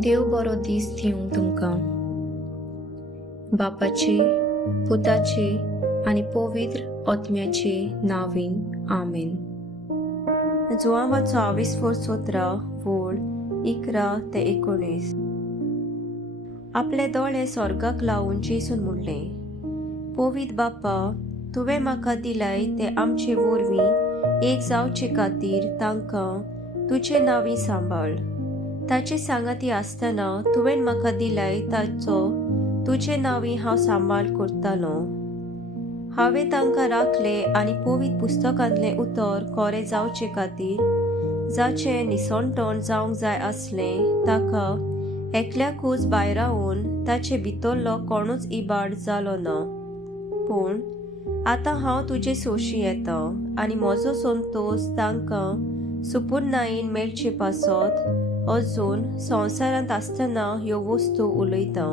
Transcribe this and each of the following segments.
देव बरो दीस दिवं तुमकां. बापाचे, पुताचे आनी पवित्र आत्म्याचे नांवीन आमेन. जुआंवा 24:17 वोड 11 ते 19. आपले दोळे स्वर्गाक लावून जेसून म्हणलें, पवित्र बापा, तुवें म्हाका दिलाय ते आमचे वरवीं एक जावचे खातीर तांकां तुजे नांवी सांबाळ. ताचे सांगाती आसतना तुवें म्हाका दिलाय ताचो तुजे नांवी हांव सांबाळ करतालो. हांवें तांकां राखले आनी पवित्र पुस्तकांतलें उतर कोरें जावचे खातीर जाचें निसणटण जावंक जाय आसलें ताका एकल्याकूच भायर रावून ताचे भितरलो कोणूच इबाड जालो ना. पूण आतां हांव तुजे सोशी येता आनी म्हजो संतोश तांकां सुपुर्णायेन मेळचे पासत अजून संवसारांत आसतना ह्यो वस्तू उलयता.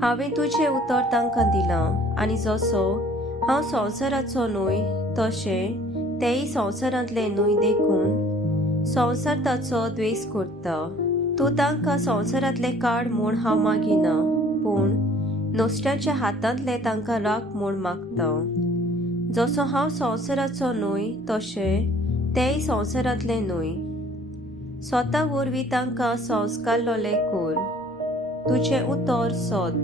हांवें तुजें उतर तांकां दिलां आनी जसो हांव संवसाराचो न्हय तशें तेय संवसारांतले न्हय देखून संवसार ताचो द्वेस करता. तूं तांकां संवसारांतले काड म्हूण हांव मागिना, पूण नोस्ट्यांच्या हातांतले तांकां राख म्हूण मागता. जसो हांव संवसाराचो न्हय तशें तेय संवसारांतले न्हय. स्वता वरवीं तांकां संस्कारलोले कर. तुजें उतर सोद.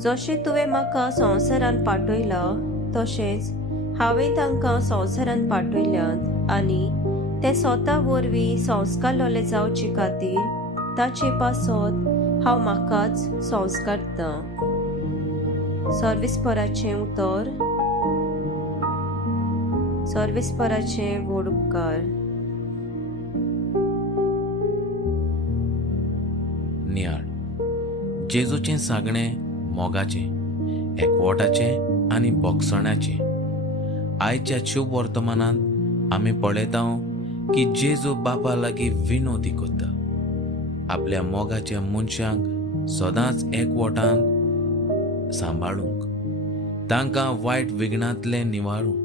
जशें तुवें म्हाका संवसारांत पाठयला तशेंच हांवें तांकां संवसारांत पाठयल्यात आनी ते स्वता वरवीं संस्कारलोले जावचे खातीर ताचे पासत हांव म्हाकाच संस्कारता. सर्वेस्पराचें उतर. सर्वेस्पराचें व्हड उपकार. नियाळ. जेजूचें सांगणें मोगाचें, एकवटाचें आनी बोगसण्याचें. आयच्या शुभ वर्तमानांत आमी पळयता की जेजू बापा लागीं विनोदी करता. आपल्या मोगाच्या मनशांक सदांच एकवटान सांबाळूंक, तांकां वायट विघ्नांतले निवारूंक.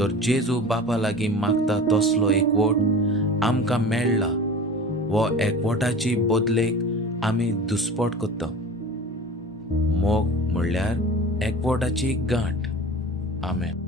तर जेजू बापा लागीं मागता तसलो एकवट आमकां मेळ्ळा वो एकवटाची बदलेक आमी दुस्पट करता. मोग म्हणल्यार एकवटाची गांठ. आमेन.